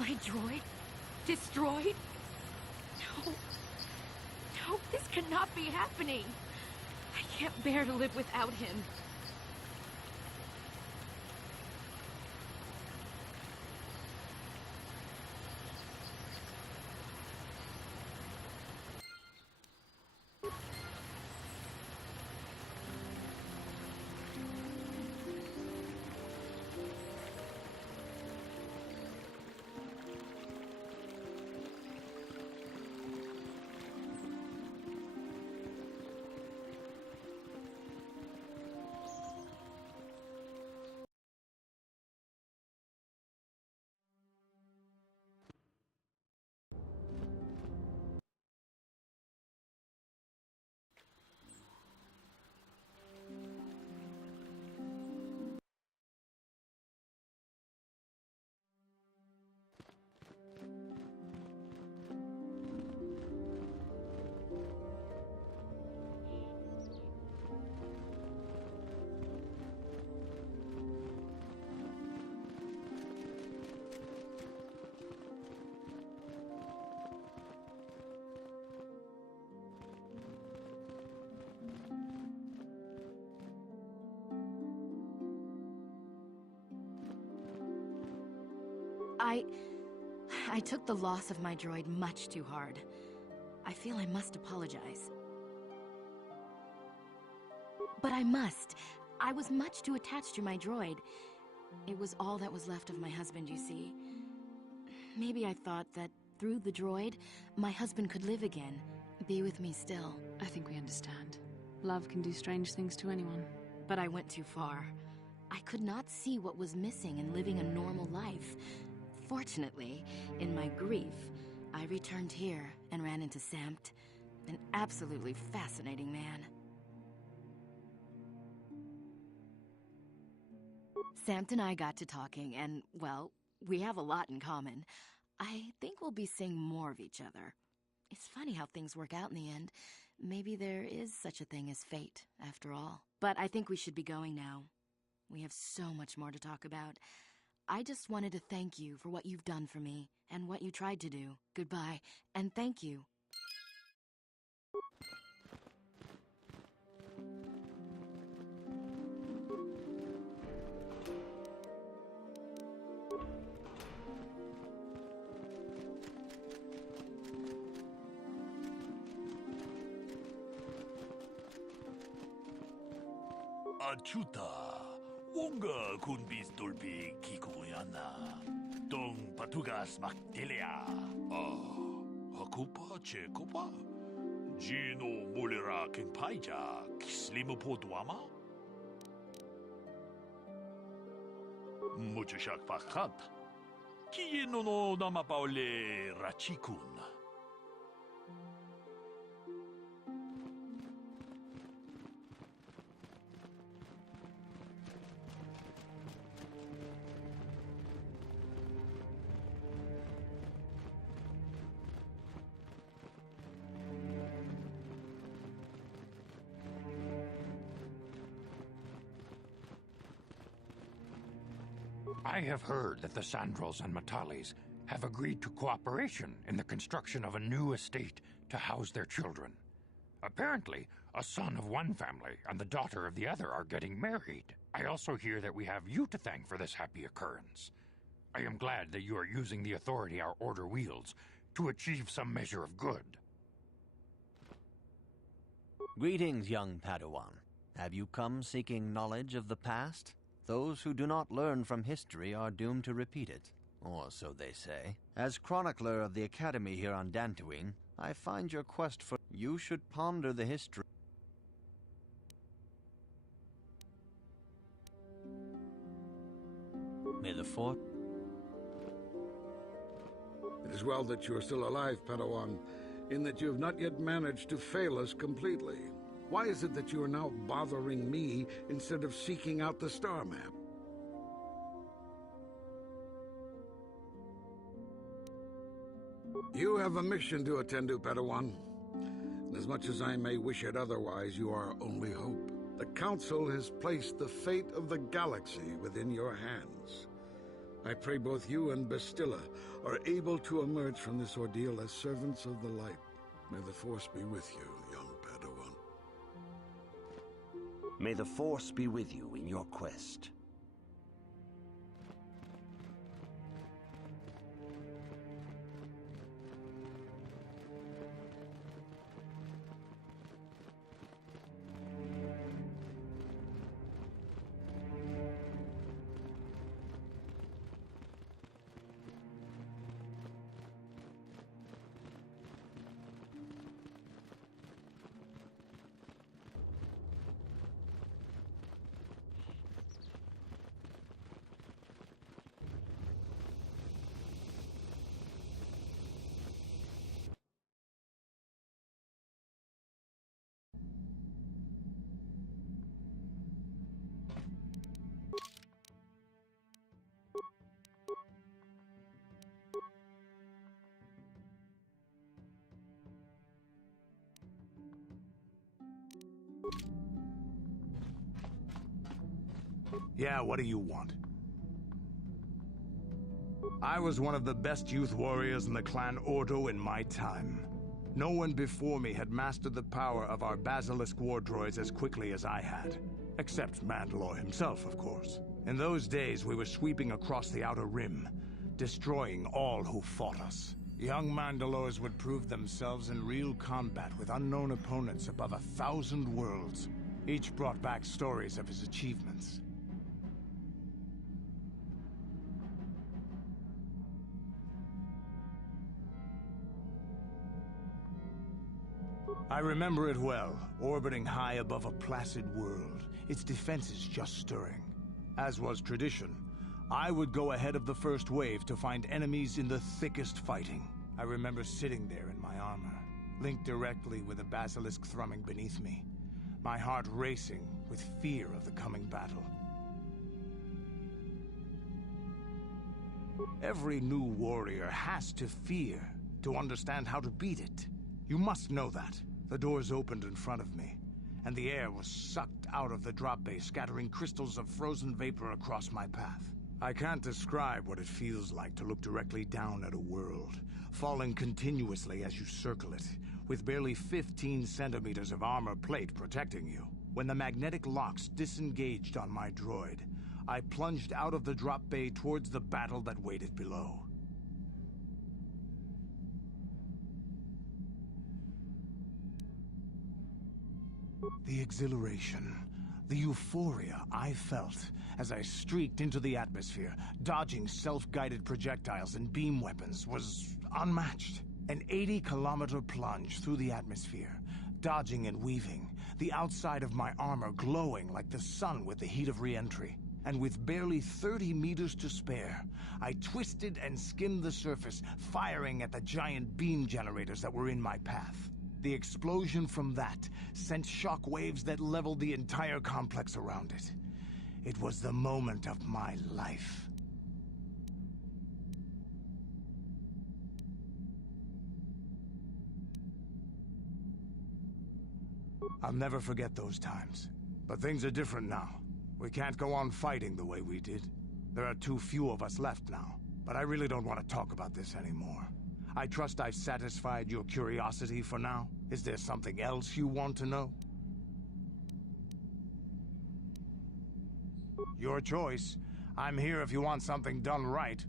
My droid? Destroyed? No. No, this cannot be happening. I can't bear to live without him. I took the loss of my droid much too hard. I feel I must apologize. But I must. I was much too attached to my droid. It was all that was left of my husband, you see. Maybe I thought that through the droid, my husband could live again, be with me still. I think we understand. Love can do strange things to anyone. But I went too far. I could not see what was missing in living a normal life. Fortunately, in my grief, I returned here and ran into Samt, an absolutely fascinating man. Samt and I got to talking, and, well, we have a lot in common. I think we'll be seeing more of each other. It's funny how things work out in the end. Maybe there is such a thing as fate, after all. But I think we should be going now. We have so much more to talk about. I just wanted to thank you for what you've done for me, and what you tried to do. Goodbye, and thank you. Achuta, wonga kun bis dolpi kikoyana. Dong patugas makdelia. Hakupa chekopa. Gino molera kenpaija kislimu podwama. Mucho shak fakhat. Kieno no namapaole rachikun. I have heard that the Sandrals and Matalis have agreed to cooperation in the construction of a new estate to house their children. Apparently, a son of one family and the daughter of the other are getting married. I also hear that we have you to thank for this happy occurrence. I am glad that you are using the authority our order wields to achieve some measure of good. Greetings, young Padawan. Have you come seeking knowledge of the past? Those who do not learn from history are doomed to repeat it, or so they say. As chronicler of the Academy here on Dantooine, I find your quest for... You should ponder the history. May the Force... It is well that you are still alive, Padawan, in that you have not yet managed to fail us completely. Why is it that you are now bothering me instead of seeking out the star map? You have a mission to attend to, Padawan. As much as I may wish it otherwise, you are our only hope. The Council has placed the fate of the galaxy within your hands. I pray both you and Bastilla are able to emerge from this ordeal as servants of the light. May the Force be with you, young Padawan. May the Force be with you in your quest. Yeah, what do you want? I was one of the best youth warriors in the clan Ordo in my time. No one before me had mastered the power of our basilisk war droids as quickly as I had. Except Mandalore himself, of course. In those days, we were sweeping across the Outer Rim, destroying all who fought us. Young Mandalores would prove themselves in real combat with unknown opponents above 1,000 worlds. Each brought back stories of his achievements. I remember it well, orbiting high above a placid world, its defenses just stirring. As was tradition, I would go ahead of the first wave to find enemies in the thickest fighting. I remember sitting there in my armor, linked directly with a basilisk thrumming beneath me, my heart racing with fear of the coming battle. Every new warrior has to fear to understand how to beat it. You must know that. The doors opened in front of me, and the air was sucked out of the drop bay, scattering crystals of frozen vapor across my path. I can't describe what it feels like to look directly down at a world, falling continuously as you circle it, with barely 15 centimeters of armor plate protecting you. When the magnetic locks disengaged on my droid, I plunged out of the drop bay towards the battle that waited below. The exhilaration, the euphoria I felt as I streaked into the atmosphere, dodging self-guided projectiles and beam weapons, was unmatched. An 80-kilometer plunge through the atmosphere, dodging and weaving, the outside of my armor glowing like the sun with the heat of re-entry. And with barely 30 meters to spare, I twisted and skimmed the surface, firing at the giant beam generators that were in my path. The explosion from that sent shock waves that leveled the entire complex around it. It was the moment of my life. I'll never forget those times. But things are different now. We can't go on fighting the way we did. There are too few of us left now. But I really don't want to talk about this anymore. I trust I've satisfied your curiosity for now. Is there something else you want to know? Your choice. I'm here if you want something done right.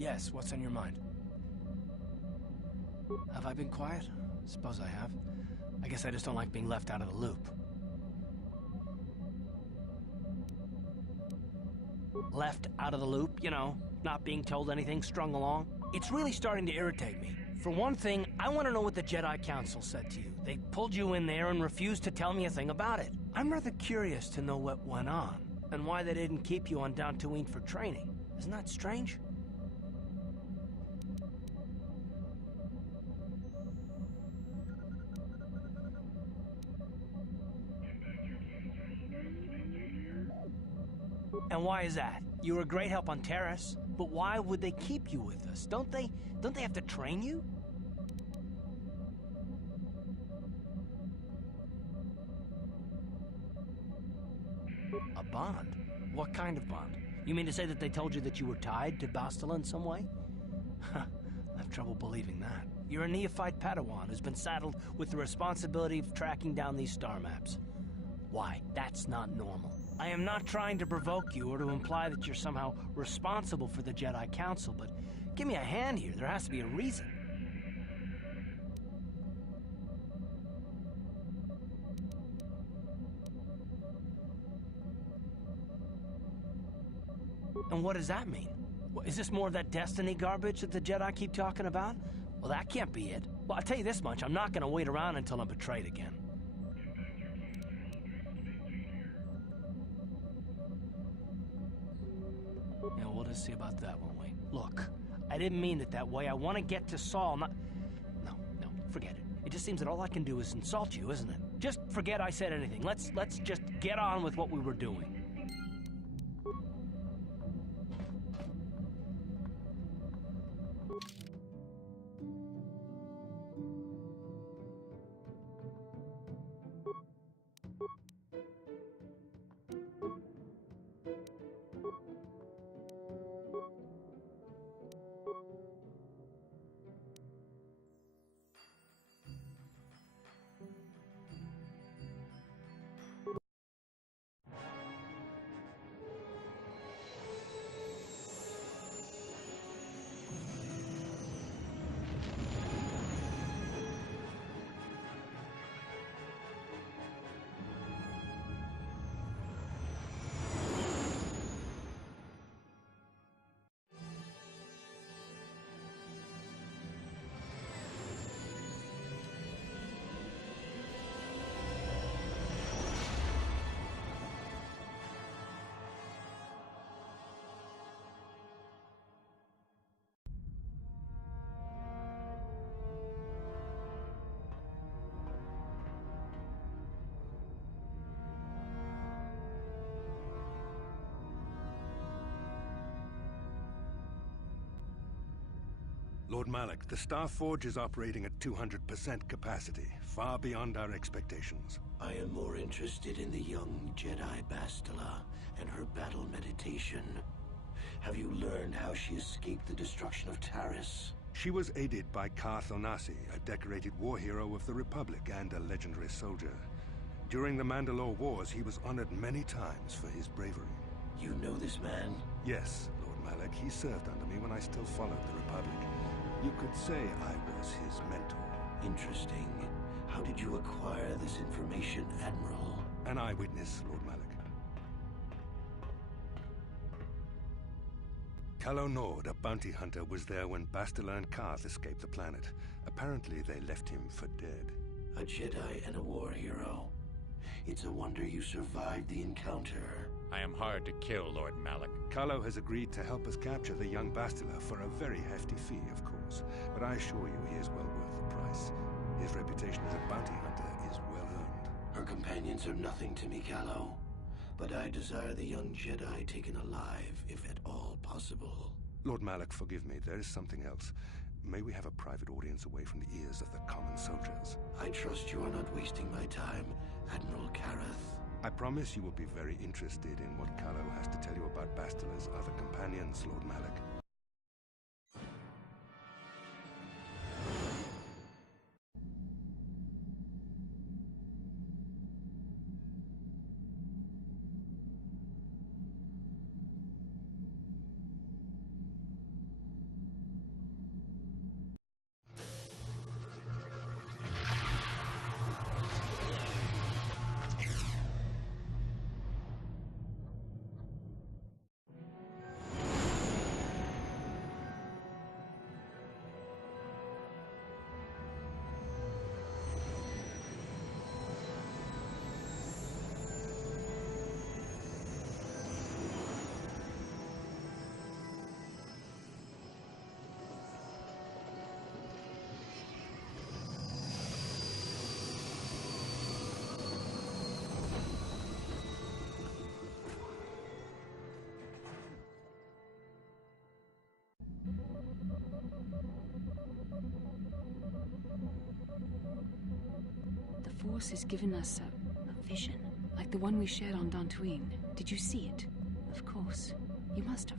Yes, what's on your mind? Have I been quiet? Suppose I have. I guess I just don't like being left out of the loop. Left out of the loop, you know, not being told anything, strung along. It's really starting to irritate me. For one thing, I want to know what the Jedi Council said to you. They pulled you in there and refused to tell me a thing about it. I'm rather curious to know what went on, and why they didn't keep you on Dantooine for training. Isn't that strange? And why is that? You were a great help on Terrace, but why would they keep you with us? Don't they have to train you? A bond? What kind of bond? You mean to say that they told you that you were tied to Bastila in some way? I have trouble believing that. You're a neophyte Padawan who's been saddled with the responsibility of tracking down these star maps. Why? That's not normal. I am not trying to provoke you or to imply that you're somehow responsible for the Jedi Council, but give me a hand here. There has to be a reason. And what does that mean? Is this more of that destiny garbage that the Jedi keep talking about? Well, that can't be it. Well, I'll tell you this much, I'm not gonna wait around until I'm betrayed again. Yeah, we'll just see about that, won't we? Look, I didn't mean it that way. I want to get to Saul, not... No, forget it. It just seems that all I can do is insult you, isn't it? Just forget I said anything. Let's just get on with what we were doing. Lord Malak, the Star Forge is operating at 200% capacity, far beyond our expectations. I am more interested in the young Jedi Bastila and her battle meditation. Have you learned how she escaped the destruction of Taris? She was aided by Karth Onasi, a decorated war hero of the Republic and a legendary soldier. During the Mandalore Wars, he was honored many times for his bravery. You know this man? Yes, Lord Malak. He served under me when I still followed the Republic. You could say I was his mentor. Interesting. How did you acquire this information, Admiral? An eyewitness, Lord Malak. Calo Nord, a bounty hunter, was there when Bastila and Karth escaped the planet. Apparently, they left him for dead. A Jedi and a war hero. It's a wonder you survived the encounter. I am hard to kill, Lord Malak. Calo has agreed to help us capture the young Bastila for a very hefty fee, of course. But I assure you he is well worth the price. His reputation as a bounty hunter is well earned. Her companions are nothing to me, Calo. But I desire the young Jedi taken alive, if at all possible. Lord Malak, forgive me. There is something else. May we have a private audience away from the ears of the common soldiers? I trust you are not wasting my time, Admiral Karath. I promise you will be very interested in what Calo has to tell you about Bastila's other companions, Lord Malak. Force has given us a vision, like the one we shared on Dantooine. Did you see it? Of course. You must have.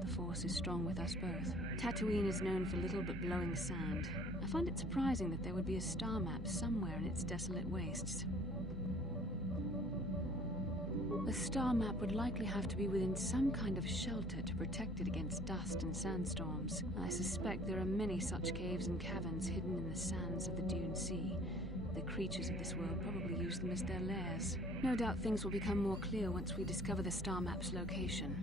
The Force is strong with us both. Tatooine is known for little but blowing sand. I find it surprising that there would be a star map somewhere in its desolate wastes. A star map would likely have to be within some kind of shelter to protect it against dust and sandstorms. I suspect there are many such caves and caverns hidden in the sands of the Dune Sea. The creatures of this world probably use them as their lairs. No doubt things will become more clear once we discover the star map's location.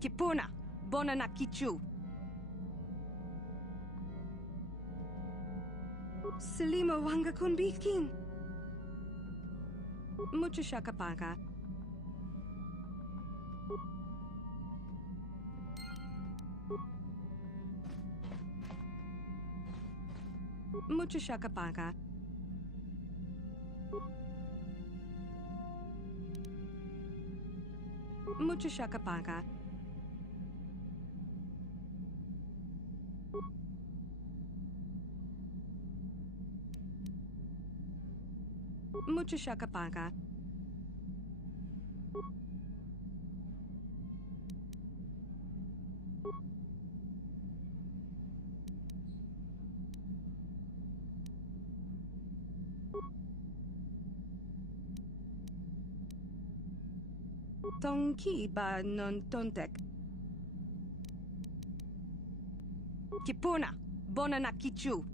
Kipuna, bona na kichu. Salima wanga kun bitkin. Mucho shakapaka. Mucho shakapaka. Mucho shakapaka. Mucho shakapaka. Tonki ba non tontek. Kipuna, bona na kichu.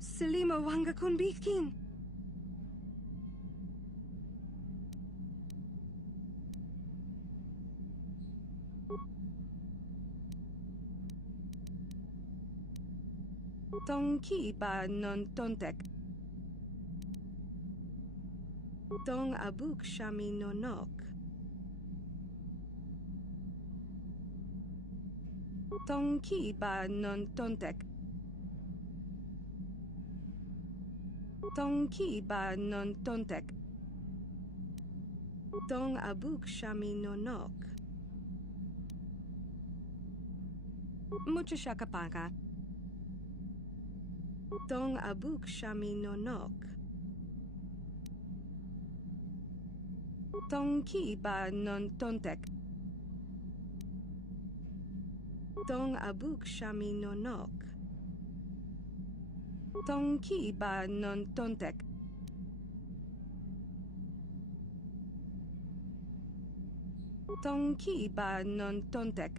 Salima wanga kun bitkin. Tonki ba non tontek. Tong abuk shami nonok. Tonki ba non tontek. Tonki ba non tontek. Tong abuk shami nonok. Mucho shakapaka. Tong abuk shami nonok. Tonki ba non tontek. Tong abuk shami nonok. Tonki ba non tontek. Tonki ba non tontek.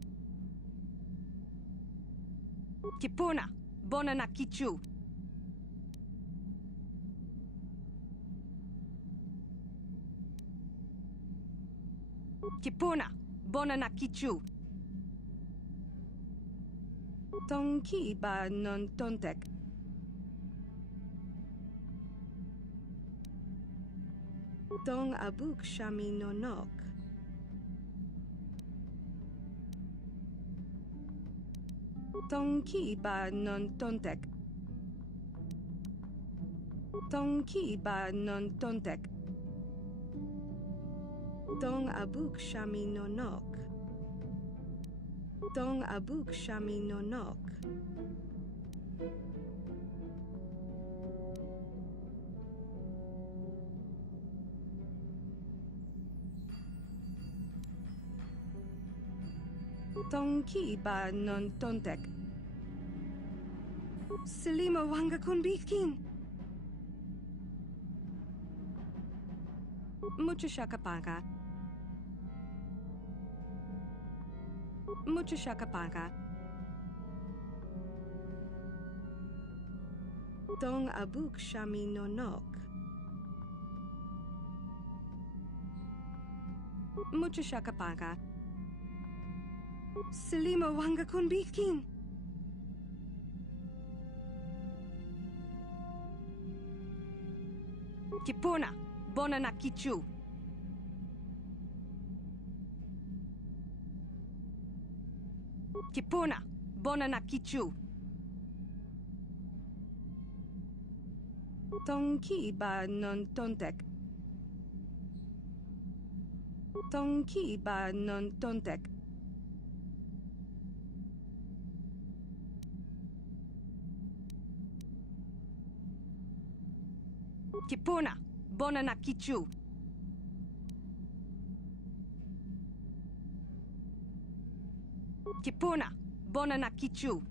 Kipuna, bona na kichu. Kipuna, bona na kichu. Tonki ba non tontek. Tong abuk shami nonok. Tonki ba non tontek. Tonki ba non tontek. Tong abuk shami nonok. Tong abuk shami nonok. Tonki ba non tontek. Salima wanga kun bitkin. Mucho shakapaka. Mucho shakapaka. Tong abuk shami nonok. Mucho shakapaka. Salima wanga kun bitkin. Kipuna, bona na kichu. Kipuna, bona na kichu. Tonki ba non tontek. Tonki ba non tontek. Kipuna, bona na kichu. Kipuna, bona na kichu.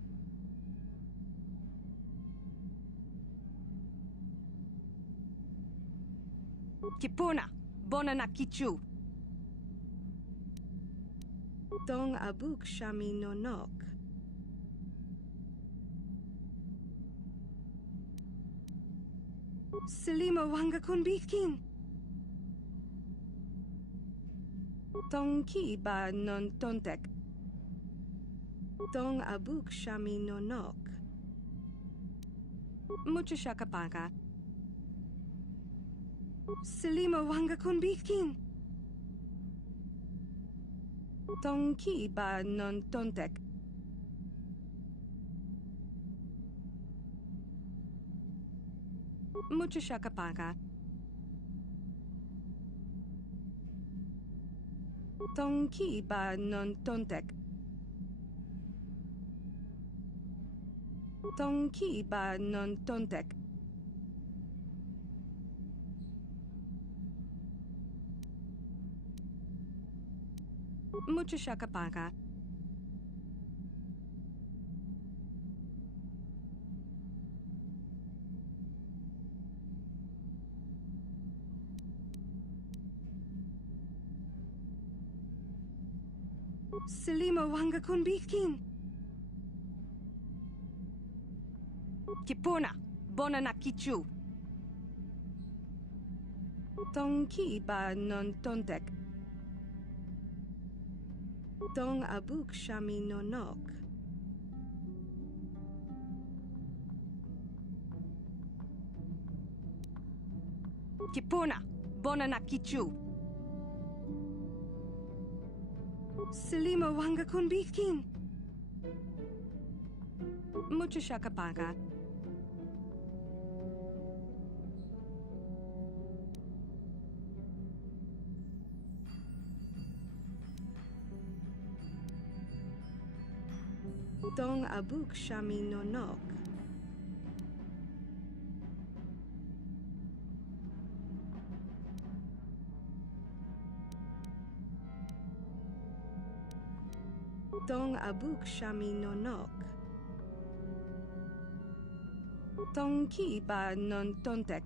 Kipuna, bona na kichu. Tong abuk shami nonok. Salima wanga kun bitkin. Tong ki ba non tontek. Tong abuk shami nonok. Mucho shakapaka. Selima wanga konbitkin. Tong ki ba non tontek. Mucho shakapaka. Tong ki ba non tontek. Tong ki ba non tontek. Mucho shakapaka. Selima wanga konbitkin. Kipuna, bona na kichu. Tong ki ba non tontek. Tong abuk shami nonok. Kipuna, bona na kichu. Selima wanga konbitkin. Mucho shakapaka. Tong abuk shami nonok. Tong abuk shami nonok. Tong ki ba non tontek.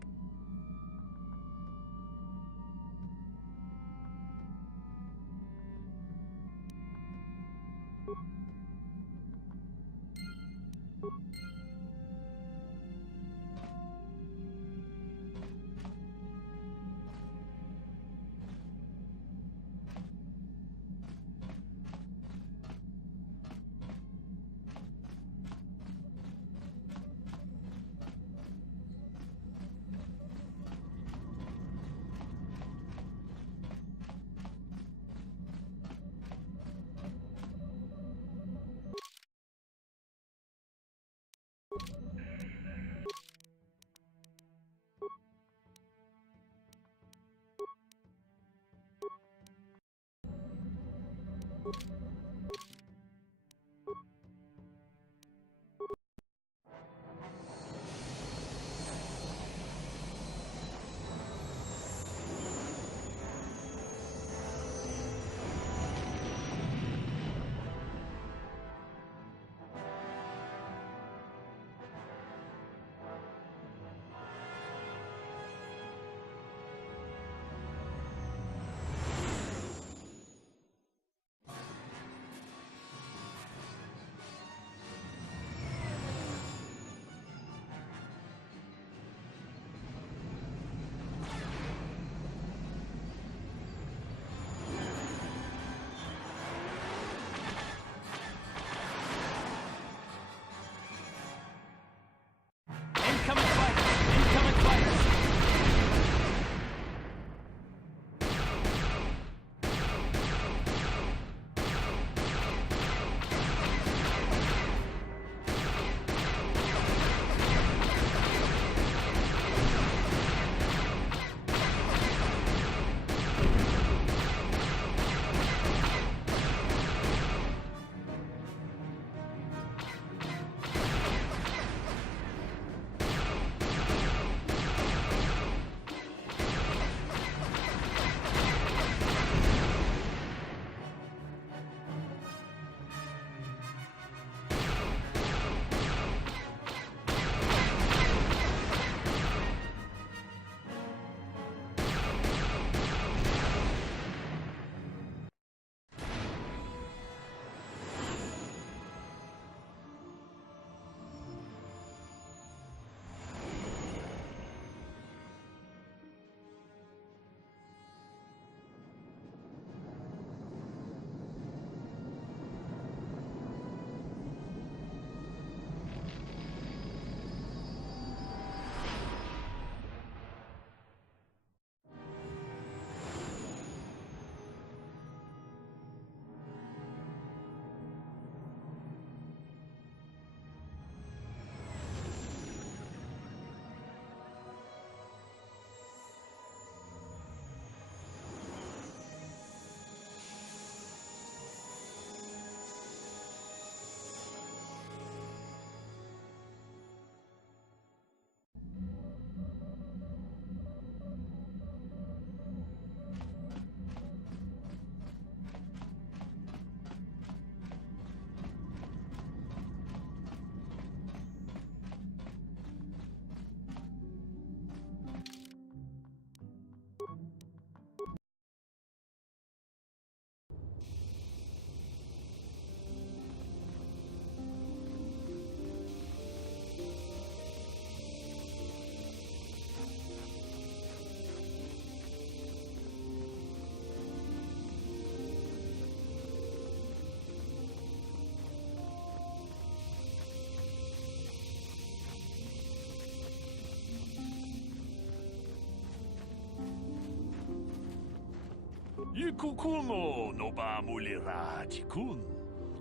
이쿠쿠노 노바 물리라 지군.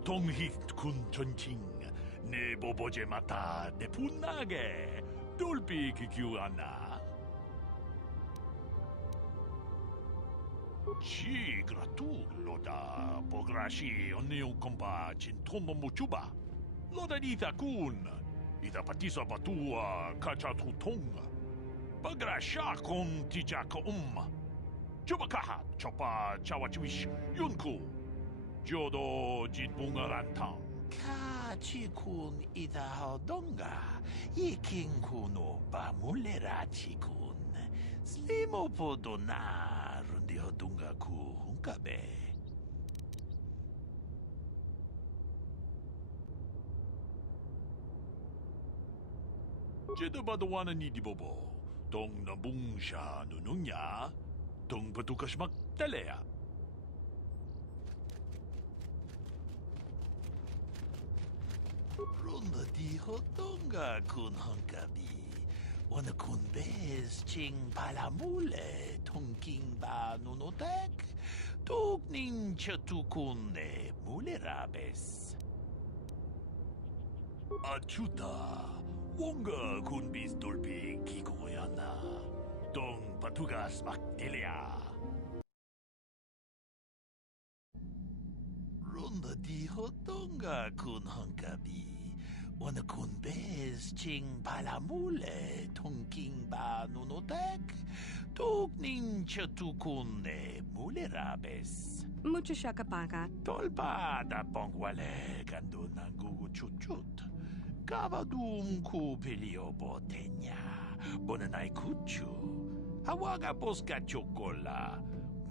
동익 군 전칭 내 보보제 마타 내 분나게 돌비 기규하나. 지 그라투 로다 보그라시 언니오 콤바 진토노 무추바 로다 이다군 이다 파티사 바투아 카차투통 바그라샤 콘 티자코 주바카하 초파 차와치위시 윤쿠 조도 짓붕아란탕 카치군 이다하동가 이킹쿠노 바물레라 치군 슬리모포도나 룬디호동가쿠 훈카베 제도바도와는 이디보보 동나붕샤 누누냐 동바두카시막 달래야 론다 디호동가 군 헌가비 오늘 군베스 칭 발라몰레 통킹바 누노덱 독닌 셔투군네 몰레라베스 아추타 원가 군비스 돌비 기고야나 동 바투가스 막딜리아 론다 디호동가 군 헌가비 오늘 군베스 칭 발라몰레 통킹바 누노덱 독닌 셔투군네 몰레라베스 Mucho shakapaka. 돌바다 뻥과레 간도난 구구 쭈쭈 가바둠 쿠필리오 보테냐 보네나이 쿠추 하와가 보스카 초콜라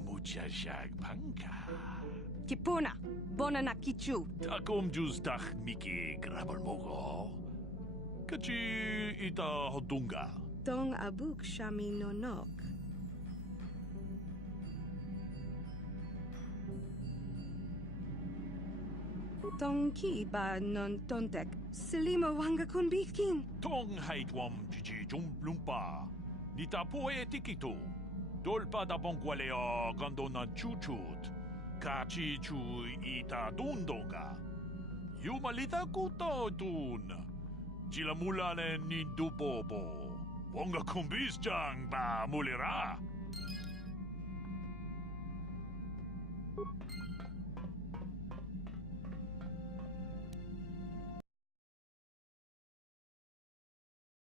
무차샥 방카 Kipuna. Bonana kichu. 타콤 주스탁 미키 그라벌 모고 같이 이따 호동가 Tong abuk shami nonok. Tong ki ba non tontek. Selimo wanga kun bikin. 통 하이트웜 지지 좀 룸빠 니타 포에 티키토 돌바다 뻥과레어 간도나 추추트 같이 주 이타 돈도가 유말리타 쿠토둔 지라물라네 닌두보보 뭔가 콤비스장 바 물리라